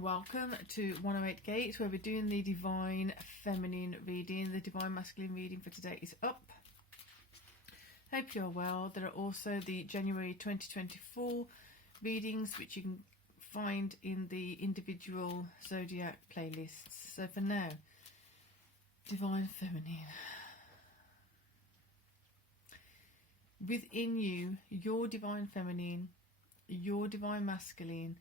Welcome to 108 Gates, where we're doing the Divine Feminine reading. The Divine Masculine reading for today is up. Hope you're well. There are also the January 2024 readings, which you can find in the individual zodiac playlists. So for now, Divine Feminine. Within you, your Divine Feminine, your Divine Masculine,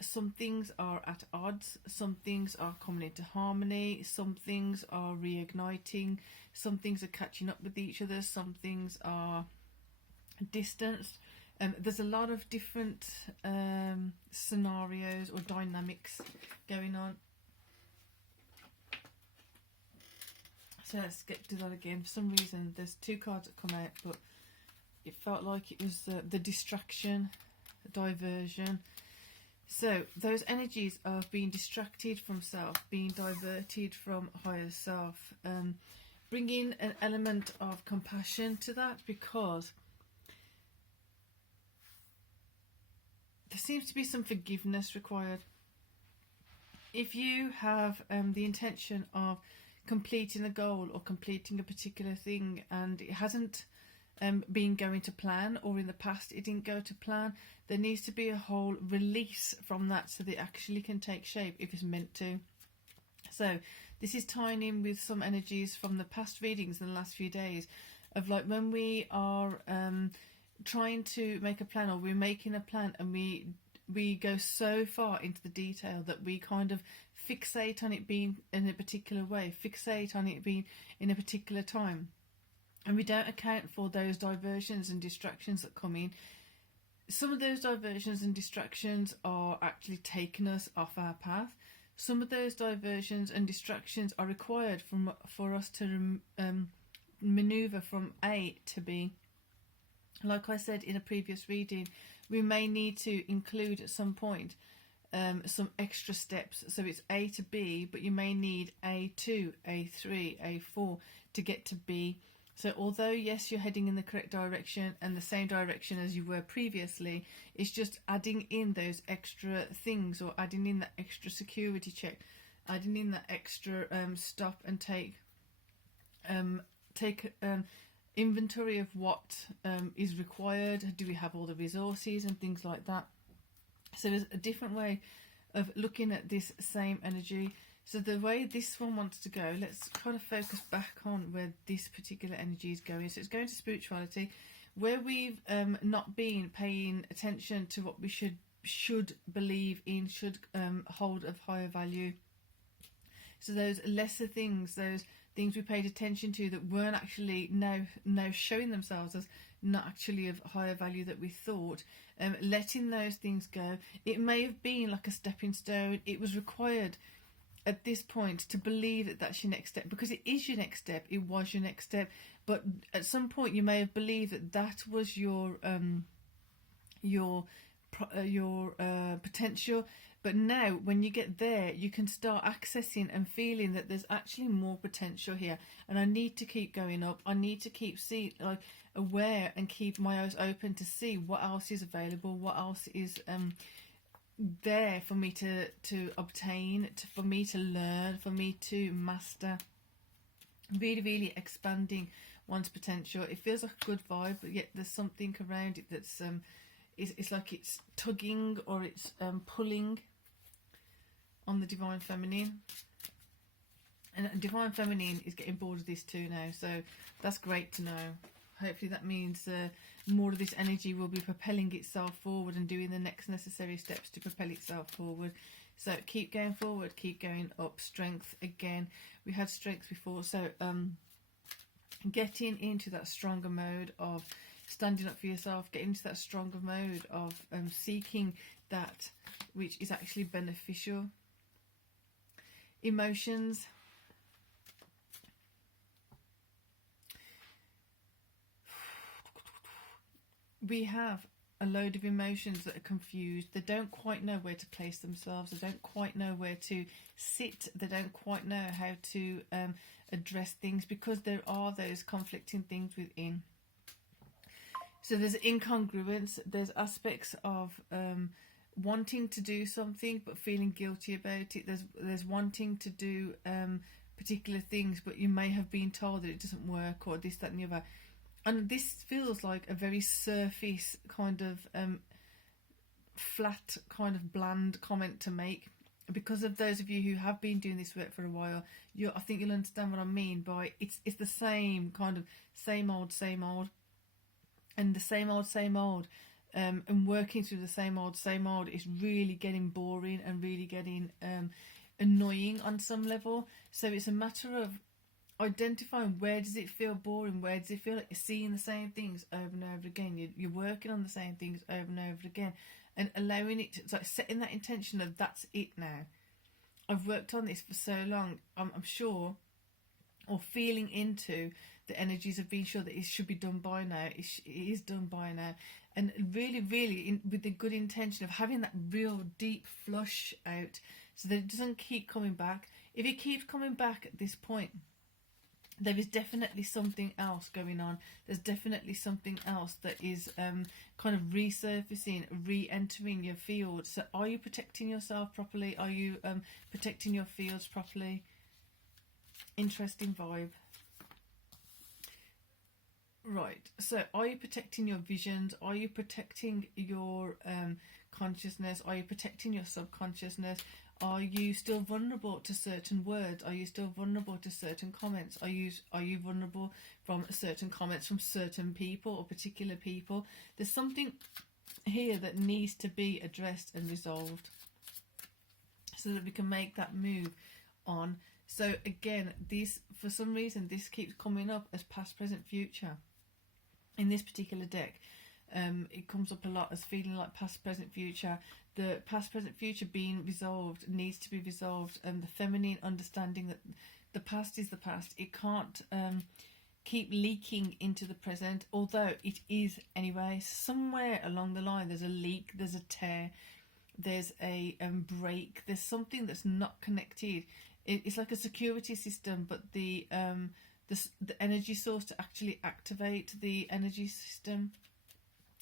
some things are at odds, some things are coming into harmony, some things are reigniting, some things are catching up with each other, some things are distanced. There's a lot of different scenarios or dynamics going on. So let's get to that again. For some reason there's two cards that come out, but it felt like it was the distraction, diversion. So those energies of being distracted from self, being diverted from higher self, bringing an element of compassion to that, because there seems to be some forgiveness required. If you have the intention of completing a goal or completing a particular thing and it hasn't been going to plan, or in the past it didn't go to plan, there needs to be a whole release from that so that it actually can take shape if it's meant to. So this is tying in with some energies from the past readings in the last few days of like when we are trying to make a plan, or we're making a plan and we go so far into the detail that we kind of fixate on it being in a particular way, fixate on it being in a particular time. And we don't account for those diversions and distractions that come in. Some of those diversions and distractions are actually taking us off our path. Some of those diversions and distractions are required for us to maneuver from A to B. Like I said in a previous reading, we may need to include at some point some extra steps. So it's A to B, but you may need A2, A3, A4 to get to B. So although, yes, you're heading in the correct direction and the same direction as you were previously, it's just adding in those extra things, or adding in that extra security check, adding in that extra stop and take inventory of what is required. Do we have all the resources and things like that? So there's a different way of looking at this same energy. So the way this one wants to go, let's kind of focus back on where this particular energy is going. So it's going to spirituality, where we've not been paying attention to what we should believe in, should hold of higher value. So those lesser things, those things we paid attention to that weren't actually now showing themselves as not actually of higher value that we thought, letting those things go. It may have been like a stepping stone. It was required at this point to believe that that's your next step, because it is your next step. It was your next step, but at some point you may have believed that that was your potential. But now when you get there, you can start accessing and feeling that there's actually more potential here, and I need to keep going up. I need to keep aware and keep my eyes open to see what else is available, what else is there for me to obtain, for me to learn, for me to master. Really expanding one's potential. It feels like a good vibe, but yet there's something around it that's it's like it's tugging, or it's pulling on the Divine Feminine. And Divine Feminine is getting bored of this too now, so that's great to know. Hopefully that means more of this energy will be propelling itself forward and doing the next necessary steps to propel itself forward. So keep going forward, keep going up. Strength again. We had strength before, so getting into that stronger mode of standing up for yourself, getting into that stronger mode of seeking that which is actually beneficial. Emotions. We have a load of emotions that are confused. They don't quite know where to place themselves. They don't quite know where to sit. They don't quite know how to address things, because there are those conflicting things within. So there's incongruence. There's aspects of wanting to do something but feeling guilty about it. There's wanting to do particular things, but you may have been told that it doesn't work, or this, that, and the other. And this feels like a very surface kind of flat, kind of bland comment to make. Because of those of you who have been doing this work for a while, I think you'll understand what I mean by it's the same kind of same old, and the same old, and working through the same old is really getting boring and really getting annoying on some level. So it's a matter of identifying where does it feel boring, where does it feel like you're seeing the same things over and over again, you're working on the same things over and over again, and allowing it to, it's like setting that intention of that's it now. I've worked on this for so long, I'm sure, or feeling into the energies of being sure that it should be done by now, it is done by now, and really with the good intention of having that real deep flush out so that it doesn't keep coming back. If it keeps coming back at this point, there is definitely something else going on. There's definitely something else that is kind of resurfacing, re-entering your field. So are you protecting yourself properly? Are you protecting your fields properly? Interesting vibe. Right, so are you protecting your visions? Are you protecting your consciousness? Are you protecting your subconsciousness? Are you still vulnerable to certain words? Are you still vulnerable to certain comments? Are you vulnerable from certain comments from certain people or particular people? There's something here that needs to be addressed and resolved so that we can make that move on. So again, this, for some reason, this keeps coming up as past, present, future in this particular deck. It comes up a lot as feeling like past, present, future. The past, present, future being resolved needs to be resolved, and the feminine understanding that the past is the past. It can't keep leaking into the present, although it is anyway. Somewhere along the line there's a leak, there's a tear, there's a break, there's something that's not connected. It's like a security system, but the energy source to actually activate the energy system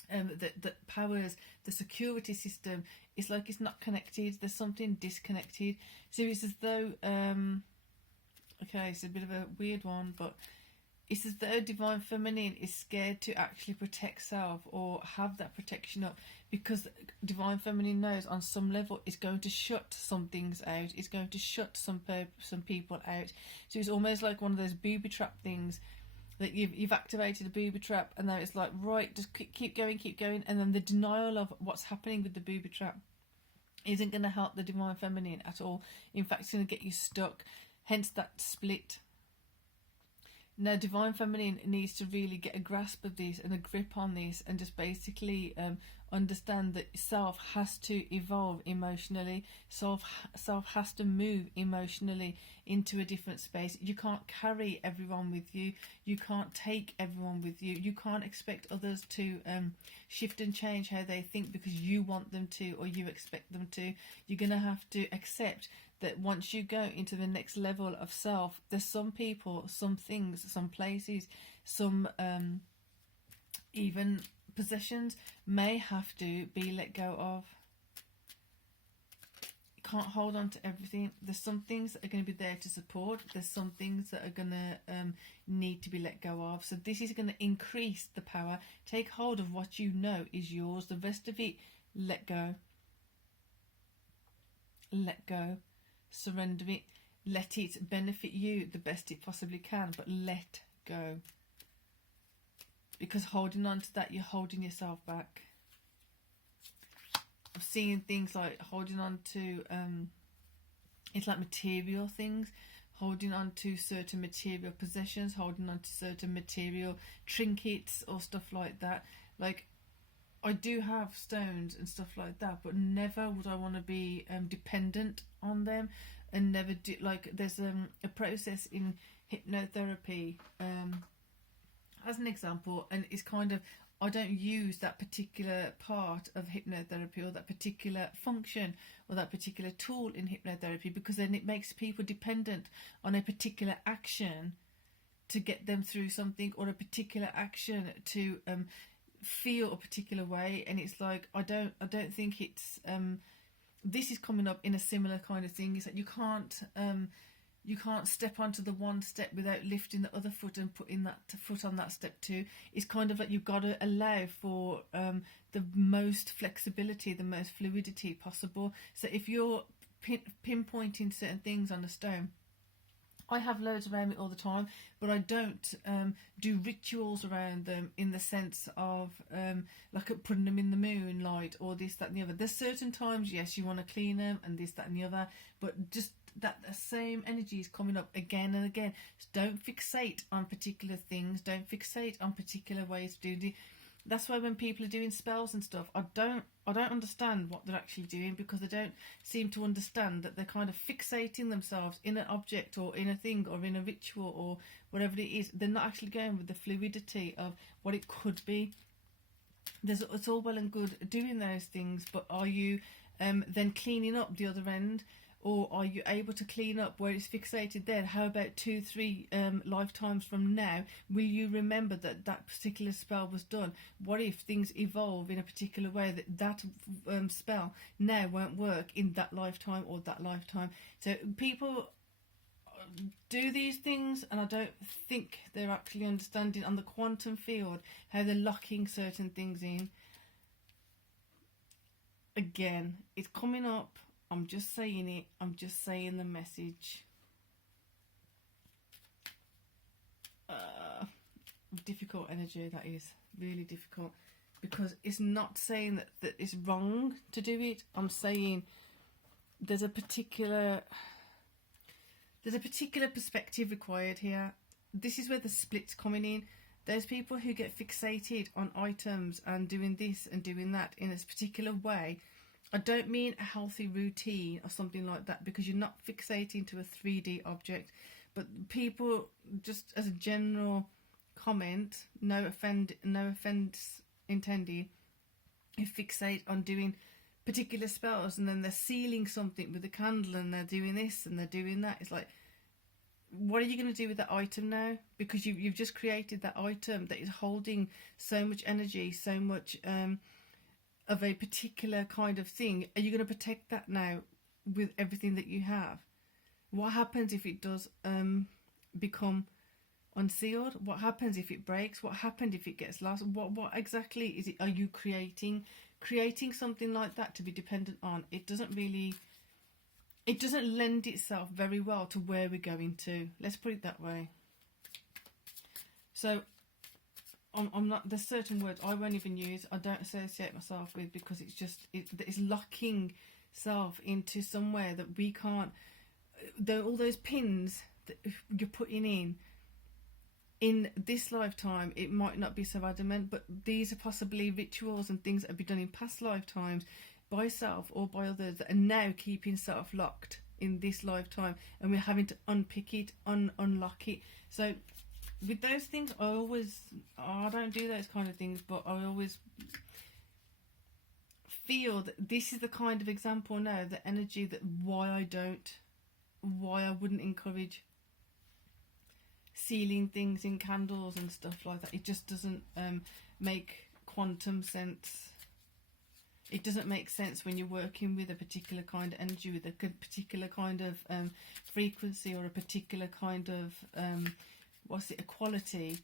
that powers the security system, it's like it's not connected. There's something disconnected. So it's as though okay, it's a bit of a weird one, but it's as though divine feminine is scared to actually protect self or have that protection up, because divine feminine knows on some level it's going to shut some things out, it's going to shut some people out. So it's almost like one of those booby trap things that you've activated a booby trap, and now it's like, right, just keep going, and then the denial of what's happening with the booby trap isn't going to help the divine feminine at all. In fact, it's going to get you stuck, hence that split. Now, divine feminine needs to really get a grasp of this and a grip on this, and just basically understand that self has to evolve emotionally. Self has to move emotionally into a different space. You can't carry everyone with you. You can't take everyone with you. You can't expect others to shift and change how they think because you want them to or you expect them to. You're going to have to accept that once you go into the next level of self, there's some people, some things, some places, some even possessions may have to be let go of. You can't hold on to everything. There's some things that are going to be there to support. There's some things that are going to need to be let go of. So this is going to increase the power. Take hold of what you know is yours. The rest of it, let go. Let go. Surrender it. Let it benefit you the best it possibly can, but let go. Because holding on to that, you're holding yourself back. I'm seeing things like holding on to, it's like material things, holding on to certain material possessions, holding on to certain material trinkets or stuff like that. Like, I do have stones and stuff like that, but never would I want to be dependent on them, and never do, like, there's a process in hypnotherapy as an example, and it's kind of, I don't use that particular part of hypnotherapy or that particular function or that particular tool in hypnotherapy, because then it makes people dependent on a particular action to get them through something, or a particular action to feel a particular way, and it's like I don't think it's this is coming up in a similar kind of thing. Is that you can't step onto the one step without lifting the other foot and putting that foot on that step too. It's kind of like you've got to allow for the most flexibility, the most fluidity possible. So if you're pinpointing certain things on a stone, I have loads around me all the time, but I don't do rituals around them in the sense of like putting them in the moonlight or this, that and the other. There's certain times, yes, you want to clean them and this, that and the other, but just that the same energy is coming up again and again. So don't fixate on particular things. Don't fixate on particular ways to do it. That's why when people are doing spells and stuff, I don't understand what they're actually doing, because they don't seem to understand that they're kind of fixating themselves in an object or in a thing or in a ritual or whatever it is. They're not actually going with the fluidity of what it could be. It's all well and good doing those things, but are you then cleaning up the other end? Or are you able to clean up where it's fixated there? How about 2-3 lifetimes from now? Will you remember that that particular spell was done? What if things evolve in a particular way that spell now won't work in that lifetime or that lifetime? So people do these things, and I don't think they're actually understanding on the quantum field how they're locking certain things in. Again, it's coming up. I'm just saying it. I'm just saying the message. Difficult energy, that is. Really difficult. Because it's not saying that it's wrong to do it. I'm saying there's a particular perspective required here. This is where the split's coming in. There's people who get fixated on items and doing this and doing that in a particular way. I don't mean a healthy routine or something like that, because you're not fixating to a 3D object. But people, just as a general comment, no offense intended, who fixate on doing particular spells, and then they're sealing something with a candle, and they're doing this and they're doing that. It's like, what are you going to do with that item now? Because you've just created that item that is holding so much energy, so much of a particular kind of thing. Are you going to protect that now with everything that you have? What happens if it does become unsealed? What happens if it breaks? What happens if it gets lost? What exactly is it? Are you creating something like that to be dependent on? It doesn't lend itself very well to where we're going to. Let's put it that way. So I'm not. There's certain words I won't even use. I don't associate myself with, because it's locking self into somewhere that we can't. All those pins that you're putting in this lifetime, it might not be so adamant, but these are possibly rituals and things that have been done in past lifetimes by self or by others that are now keeping self locked in this lifetime, and we're having to unpick it, unlock it. So with those things, I don't do those kind of things, but I always feel that this is the kind of example now, the energy that why I wouldn't encourage sealing things in candles and stuff like that. It just doesn't make quantum sense. It doesn't make sense when you're working with a particular kind of energy, with a particular kind of frequency, or a particular kind of a quality.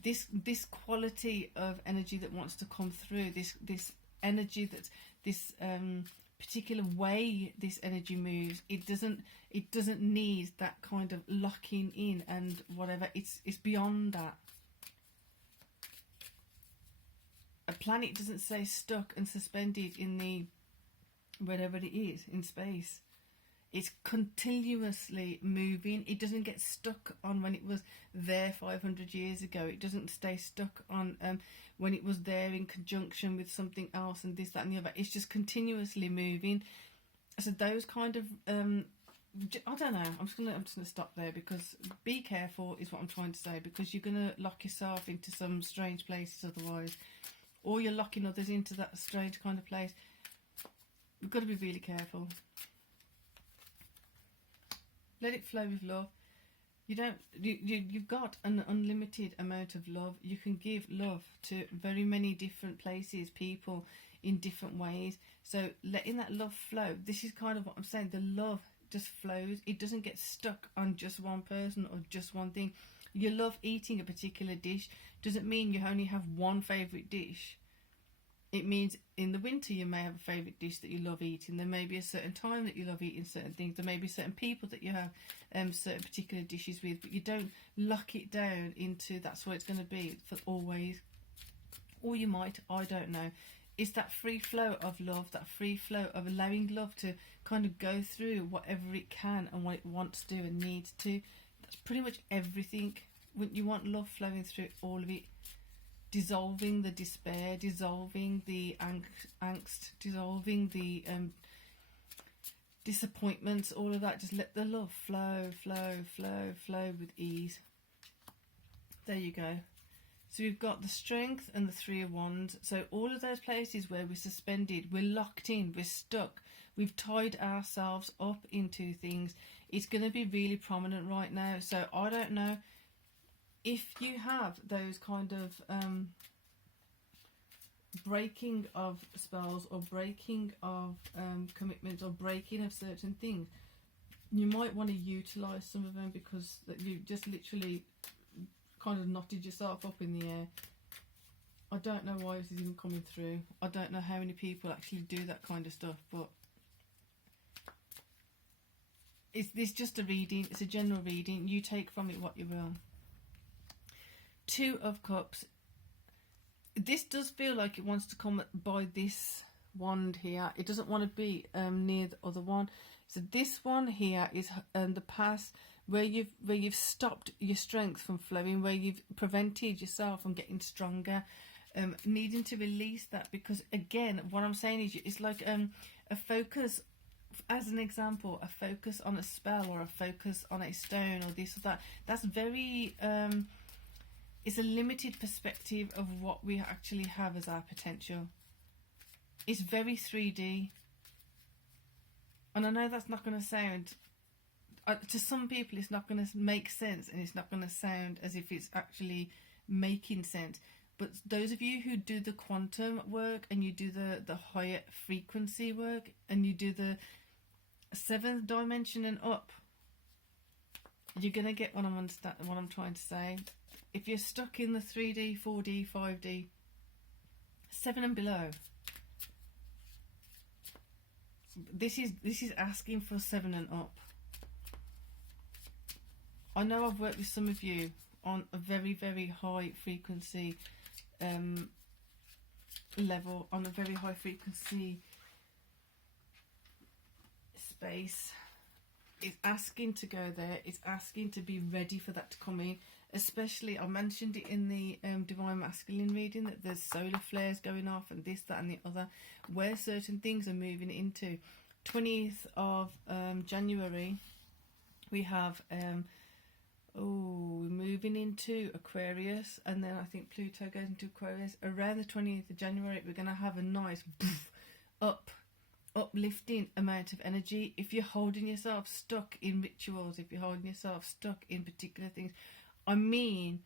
This quality of energy that wants to come through, this energy, that's this particular way this energy moves. It doesn't need that kind of locking in and whatever. It's beyond that. A planet doesn't stay stuck and suspended in the wherever it is in space. It's continuously moving. It doesn't get stuck on when it was there 500 years ago. It doesn't stay stuck on when it was there in conjunction with something else and this, that and the other. It's just continuously moving. So those kind of I don't know. I'm just gonna stop there, because be careful is what I'm trying to say, because you're gonna lock yourself into some strange places otherwise, or you're locking others into that strange kind of place. We've got to be really careful. Let it flow with love. You've got an unlimited amount of love. You can give love to very many different places, people, in different ways. So letting that love flow, this is kind of what I'm saying. The love just flows. It doesn't get stuck on just one person or just one thing. You love eating a particular dish doesn't mean you only have one favourite dish. It means in the winter you may have a favourite dish that you love eating. There may be a certain time that you love eating certain things. There may be certain people that you have certain particular dishes with, but you don't lock it down into that's what it's going to be for always. Or you might, I don't know. It's that free flow of love, that free flow of allowing love to kind of go through whatever it can and what it wants to and needs to. That's pretty much everything. When you want love flowing through all of it, dissolving the despair, dissolving the angst, dissolving the disappointments, all of that. Just let the love flow, flow, flow, flow with ease. There you go. So we've got the Strength and the Three of Wands. So all of those places where we're suspended, we're locked in, we're stuck, we've tied ourselves up into things. It's going to be really prominent right now. So I don't know if you have those kind of breaking of spells or breaking of commitments or breaking of certain things. You might want to utilise some of them because you just literally kind of knotted yourself up in the air. I don't know why this is even coming through. I don't know how many people actually do that kind of stuff, but it's just a reading. It's a general reading. You take from it what you will. Two of Cups. This does feel like it wants to come by this wand here. It doesn't want to be near the other one. So this one here is the past, where you've stopped your strength from flowing, where you've prevented yourself from getting stronger, needing to release that. Because again, what I'm saying is it's like a focus. As an example, a focus on a spell or a focus on a stone or this or that. That's very it's a limited perspective of what we actually have as our potential. It's very 3D. And I know that's not going to sound, to some people it's not going to make sense, and it's not going to sound as if it's actually making sense. But those of you who do the quantum work and you do the higher frequency work and you do the 7th dimension and up, you're going to get what I'm trying to say. If you're stuck in the 3D, 4D, 5D, 7 and below, this is asking for 7 and up. I know I've worked with some of you on a very, very high frequency level, on a very high frequency space. It's asking to go there. It's asking to be ready for that to come in. Especially, I mentioned it in the Divine Masculine reading, that there's solar flares going off and this, that and the other, where certain things are moving into. 20th of January, we have we're moving into Aquarius, and then I think Pluto goes into Aquarius. Around the 20th of January, we're going to have a nice uplifting amount of energy. If you're holding yourself stuck in rituals, if you're holding yourself stuck in particular things, I mean,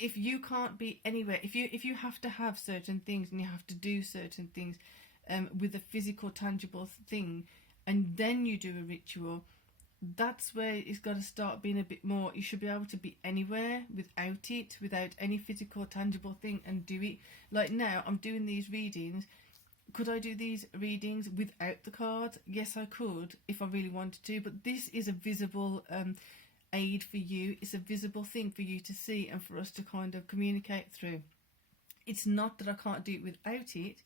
if you can't be anywhere, if you have to have certain things and you have to do certain things with a physical, tangible thing, and then you do a ritual, that's where it's got to start being a bit more. You should be able to be anywhere without it, without any physical, tangible thing, and do it. Like now, I'm doing these readings. Could I do these readings without the cards? Yes, I could if I really wanted to, but this is a visible aid for you. It's a visible thing for you to see and for us to kind of communicate through. It's not that I can't do it without it.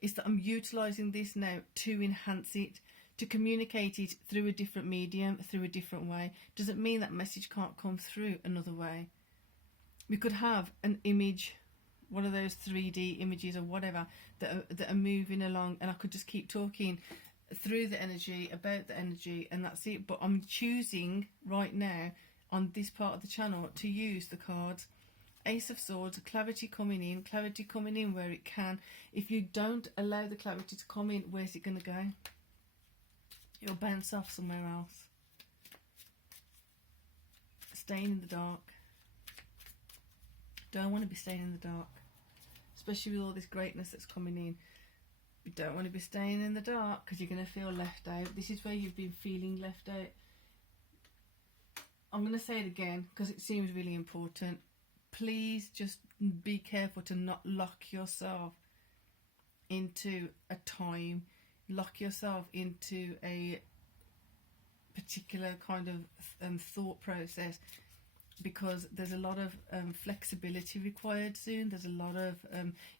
It's that I'm utilising this now to enhance it, to communicate it through a different medium, through a different way. Doesn't mean that message can't come through another way. We could have an image, one of those 3D images or whatever, that are moving along, and I could just keep talking through the energy, about the energy, and that's it. But I'm choosing right now on this part of the channel to use the cards. Ace of Swords, clarity coming in where it can. If you don't allow the clarity to come in, where's it going to go? It'll bounce off somewhere else. staying in the dark. Don't want to be staying in the dark, especially with all this greatness that's coming in. You don't want to be staying in the dark because you're going to feel left out. This is where you've been feeling left out. I'm going to say it again because it seems really important. Please just be careful to not lock yourself into a time, lock yourself into a particular kind of thought process, because there's a lot of flexibility required soon. There's a lot of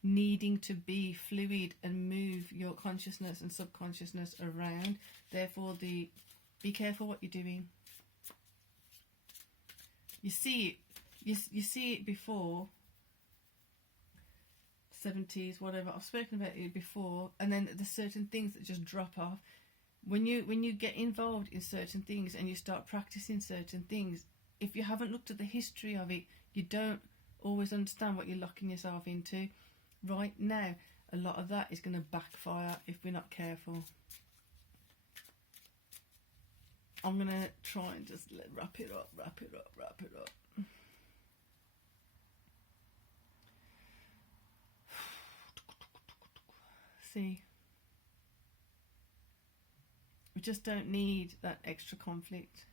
needing to be fluid and move your consciousness and subconsciousness around. Therefore, be careful what you're doing. You see it, you see it before, 70s, whatever. I've spoken about it before, and then there's certain things that just drop off. When you get involved in certain things and you start practicing certain things, if you haven't looked at the history of it, you don't always understand what you're locking yourself into. Right now, a lot of that is going to backfire if we're not careful. I'm going to try and just wrap it up. See, we just don't need that extra conflict.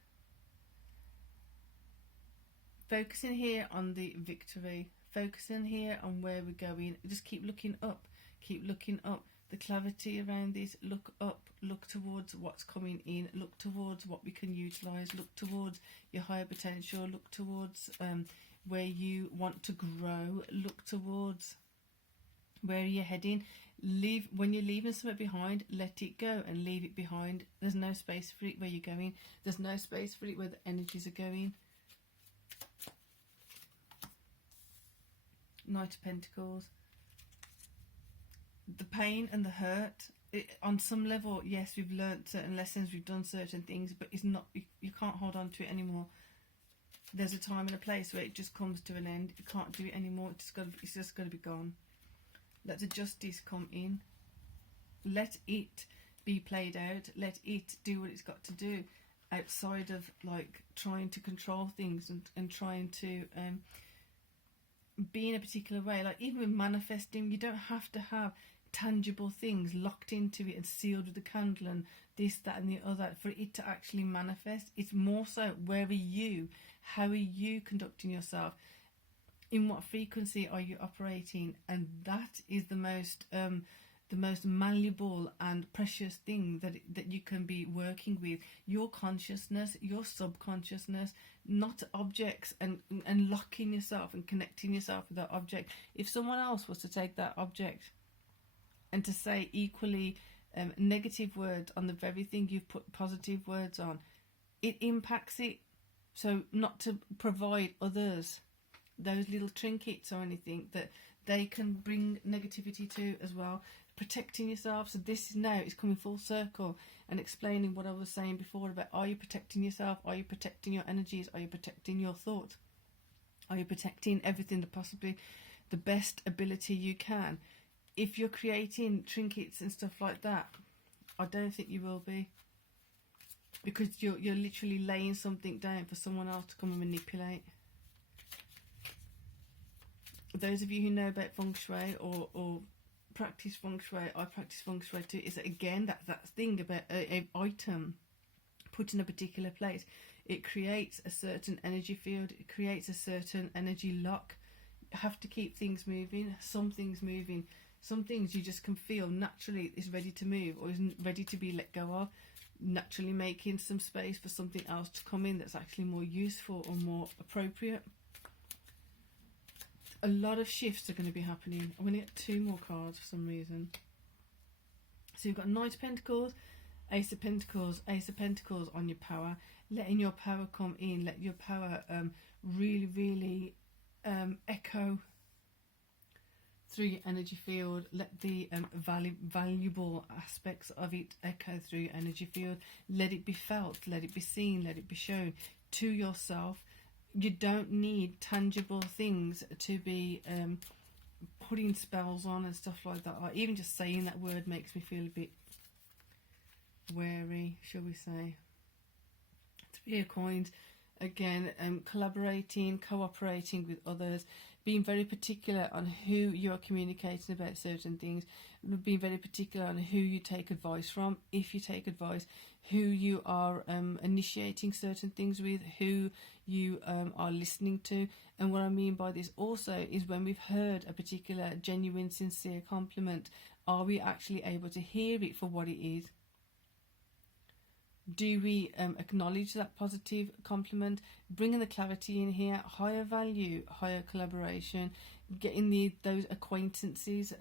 Focusing here on the victory, focusing here on where we're going. Just keep looking up, the clarity around this. Look up, look towards what's coming in, look towards what we can utilize, look towards your higher potential, look towards where you want to grow, look towards where you're heading. When you're leaving something behind, let it go and leave it behind. There's no space for it where you're going. There's no space for it where the energies are going. Knight of Pentacles. The pain and the hurt, on some level, yes, we've learnt certain lessons, we've done certain things, but it's not, you can't hold on to it anymore. There's a time and a place where it just comes to an end. You can't do it anymore. It's just got to be gone. Let the justice come in. Let it be played out. Let it do what it's got to do, outside of like trying to control things and trying to be in a particular way. Like even with manifesting, you don't have to have tangible things locked into it and sealed with a candle and this, that and the other for it to actually manifest. It's more so, where are you? How are you conducting yourself? In what frequency are you operating? And that is the most malleable and precious thing that you can be working with. Your consciousness, your subconsciousness, not objects, and locking yourself and connecting yourself with that object. If someone else was to take that object and to say equally negative words on the very thing you've put positive words on, it impacts it. So not to provide others those little trinkets or anything that they can bring negativity to as well. Protecting yourself. So this is now, it's coming full circle and explaining what I was saying before about, are you protecting yourself? Are you protecting your energies? Are you protecting your thoughts? Are you protecting everything to possibly the best ability you can? If you're creating trinkets and stuff like that, I don't think you will be, because you're literally laying something down for someone else to come and manipulate. Those of you who know about feng shui or practice feng shui, I practice feng shui too, is that again that thing about a item put in a particular place, it creates a certain energy field, it creates a certain energy lock. You have to keep things moving. Some things moving, some things you just can feel naturally is ready to move or is ready to be let go of, naturally making some space for something else to come in that's actually more useful or more appropriate. A lot of shifts are going to be happening. I'm going to get two more cards for some reason. So you've got Knight of Pentacles, Ace of Pentacles, Ace of Pentacles on your power. Letting your power come in. Let your power really, really echo through your energy field. Let the valuable aspects of it echo through your energy field. Let it be felt. Let it be seen. Let it be shown to yourself. You don't need tangible things to be putting spells on and stuff like that. Like even just saying that word makes me feel a bit wary, shall we say. Three of Coins, Again, collaborating, cooperating with others, being very particular on who you are communicating about certain things, being very particular on who you take advice from, if you take advice, who you are initiating certain things with, who you are listening to. And what I mean by this also is when we've heard a particular genuine, sincere compliment, are we actually able to hear it for what it is? Do we acknowledge that positive compliment, bringing the clarity in here, higher value, higher collaboration, getting those acquaintances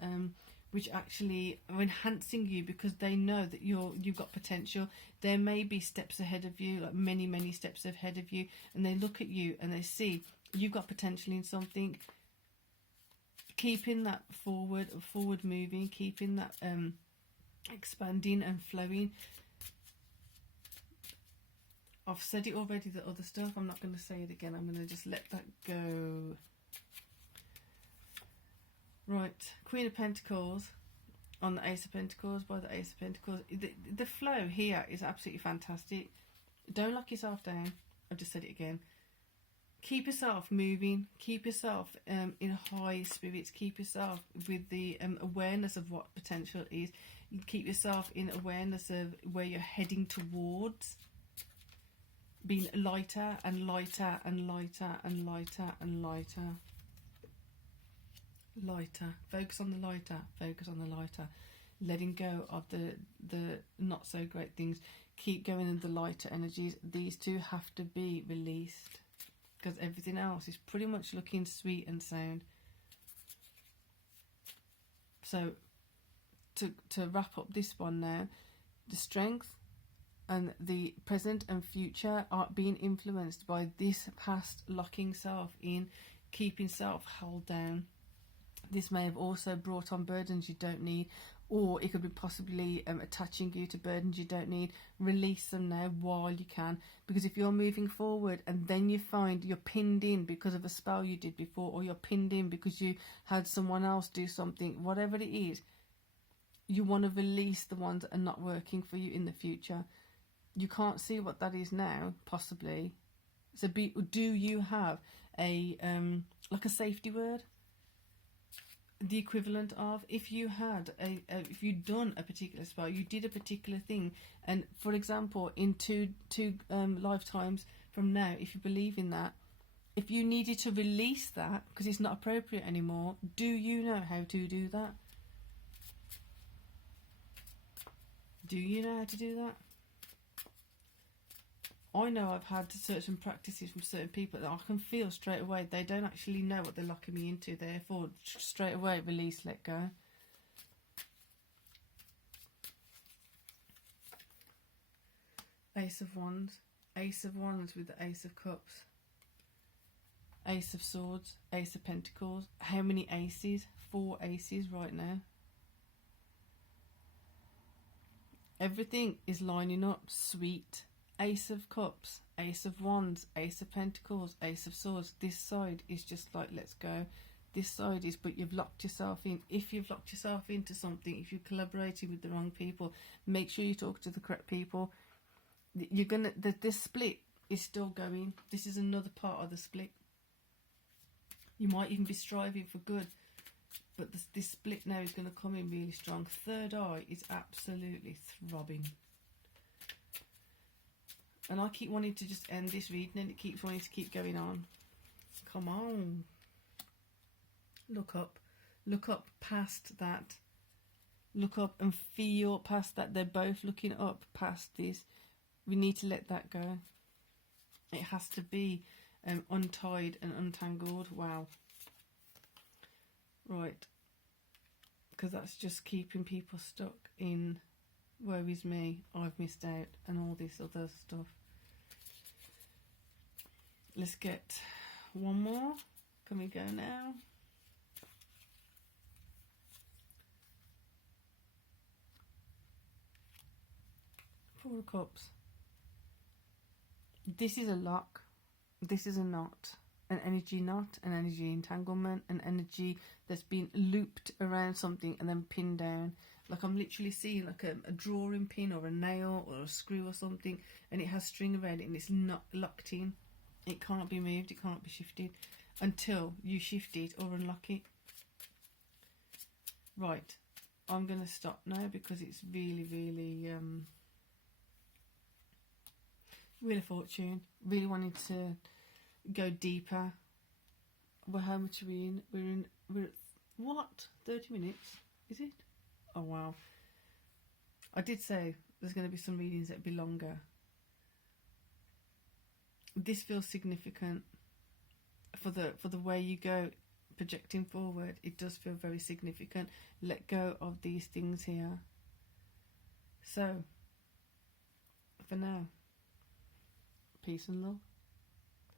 which actually are enhancing you because they know that you've got potential. There may be steps ahead of you, like many steps ahead of you, and they look at you and they see you've got potential in something. Keeping that forward moving, keeping that expanding and flowing. I've said it already, the other stuff. I'm not going to say it again. I'm going to just let that go. Right, Queen of Pentacles on the Ace of Pentacles, by the Ace of Pentacles. The flow here is absolutely fantastic. Don't lock yourself down. I've just said it again. Keep yourself moving. Keep yourself in high spirits. Keep yourself with the awareness of what potential is. Keep yourself in awareness of where you're heading towards. Being lighter and lighter and lighter and lighter and lighter. Lighter. Focus on the lighter. Focus on the lighter. Letting go of the not so great things. Keep going in the lighter energies. These two have to be released, because everything else is pretty much looking sweet and sound. So to wrap up this one now, the strength and the present and future are being influenced by this past locking self in, keeping self held down. This may have also brought on burdens you don't need, or it could be possibly attaching you to burdens you don't need. Release them now while you can, because if you're moving forward and then you find you're pinned in because of a spell you did before, or you're pinned in because you had someone else do something, whatever it is, you want to release the ones that are not working for you in the future. You can't see what that is now, possibly. So do you have a like a safety word? The equivalent of, if you had if you'd done a particular spell, you did a particular thing, and for example, in two lifetimes from now, if you believe in that, if you needed to release that because it's not appropriate anymore, do you know how to do that? Do you know how to do that? I know I've had certain practices from certain people that I can feel straight away they don't actually know what they're locking me into, therefore straight away release, let go. Ace of Wands. Ace of Wands with the Ace of Cups. Ace of Swords. Ace of Pentacles. How many aces? 4 aces right now. Everything is lining up sweet. Ace of Cups, Ace of Wands, Ace of Pentacles, Ace of Swords. This side is just like, let's go. This side is, but you've locked yourself in. If you've locked yourself into something, if you're collaborating with the wrong people, make sure you talk to the correct people. You're gonna, this split is still going. This is another part of the split. You might even be striving for good, but this split now is going to come in really strong. Third eye is absolutely throbbing. And I keep wanting to just end this reading, and it keeps wanting to keep going on. Come on. Look up. Look up past that. Look up and feel past that. They're both looking up past this. We need to let that go. It has to be untied and untangled. Wow. Right. Because that's just keeping people stuck in woe is me, I've missed out, and all this other stuff. Let's get one more. Can we go now? Four of Cups. This is a lock. This is a knot. An energy knot, an energy entanglement, an energy that's been looped around something and then pinned down. Like I'm literally seeing like a drawing pin or a nail or a screw or something, and it has string around it and it's not locked in. It can't be moved, it can't be shifted until you shift it or unlock it. Right, I'm going to stop now because it's really, really Wheel of Fortune. Really wanted to go deeper. Well, how much are we in? We're at what? 30 minutes? Is it? Oh wow. I did say there's going to be some readings that'll be longer. This feels significant for the way you go projecting forward. It does feel very significant. Let go of these things here. So for now, peace and love.